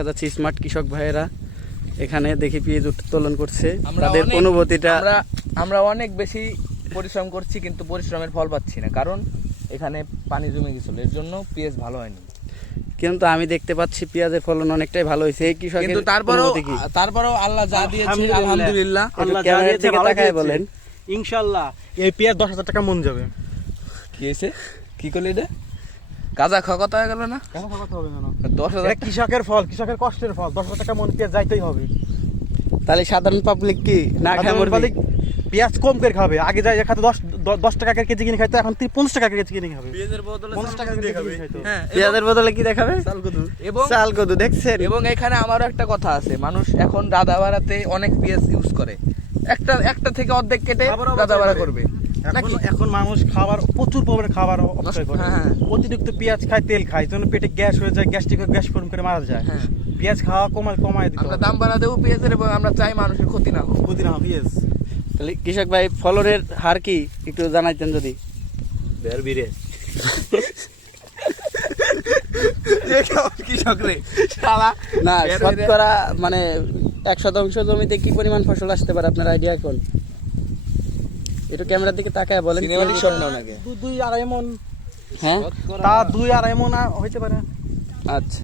দেখা যাচ্ছে স্মার্ট কৃষক ভাইয়েরা এখানে দেখি পেঁয়াজ উত্তোলন করছে, তাদের অনুভূতিটা। আমরা অনেক বেশি পরিশ্রম করছি কিন্তু পরিশ্রমের ফল পাচ্ছি না, কারণ এখানে পানি জমে গেছিল, এর জন্য পেঁয়াজ ভালো হয়নি। কিন্তু আমি দেখতে পাচ্ছি পেঁয়াজের ফলন অনেকটাই ভালো হয়েছে এই কৃষকের। কিন্তু তারপরেও আল্লাহ যা দিয়েছে আলহামদুলিল্লাহ। আল্লাহ ক্যামেরার দিকে তাকায় বলেন ইনশাআল্লাহ এই পেঁয়াজ 10,000 টাকা মন যাবে। কি হয়েছে, কি করলি এটা? কাজা খাওয়া কথা হয়ে গেল না? কেন কথা হবে না? 10,000 কৃষকের ফল, কৃষকের কষ্টের ফল। 10,000 টাকা মন পেঁয়াজ যাইতেই হবে। তাহলে সাধারণ পাবলিক কি না খায় মরবে? পেঁয়াজ কম করে খাবে। আগে যাই খাতে 10 টাকা কেজি কিনে খাইতো, এখন 50 টাকা কেজি কিনে খাবে। পেঁয়াজের বদলে 50 টাকা দিয়ে খাবে। হ্যাঁ, পেঁয়াজের বদলে কি দেখাবে? চালকদু। চাল কদু দেখছেন? এবং এখানে আমারও একটা কথা আছে, মানুষ এখন রাধা বাড়াতে অনেক পেঁয়াজ ইউজ করে, একটা থেকে অর্ধেক কেটে রাধা বাড়া করবে। এখন মানুষ খাবার প্রচুর পরিমাণে খাবার অপচয় করে। হ্যাঁ। অতিরিক্ত পেঁয়াজ খায়, তেল খায়, জন্য পেটে গ্যাস হয়ে যায়, গ্যাস ফর্ম করে মারা যায়। হ্যাঁ। পেঁয়াজ খাওয়া কমায় দিতে আমরা হবে। দাম বাড়া দেবো পেঁয়াজের, এবং আমরা চাই মানুষের ক্ষতি না হোক। ক্ষতি না হবে পেঁয়াজ। তাহলে কৃষক ভাই ফলনের হার কি একটু জানাইতেন যদি। কৃষক রে শালা না, শতকরা মানে 1% জমিতে কি পরিমাণ ফসল আসতে পারে আপনার আইডিয়া এখন? একটু ক্যামেরার দিকে তাকায় বলেন। সিনেমাটিক শট নাও নাকি? 2-2.5 মন। হ্যাঁ, তা 2-2.5 মন হইতে পারে। আচ্ছা।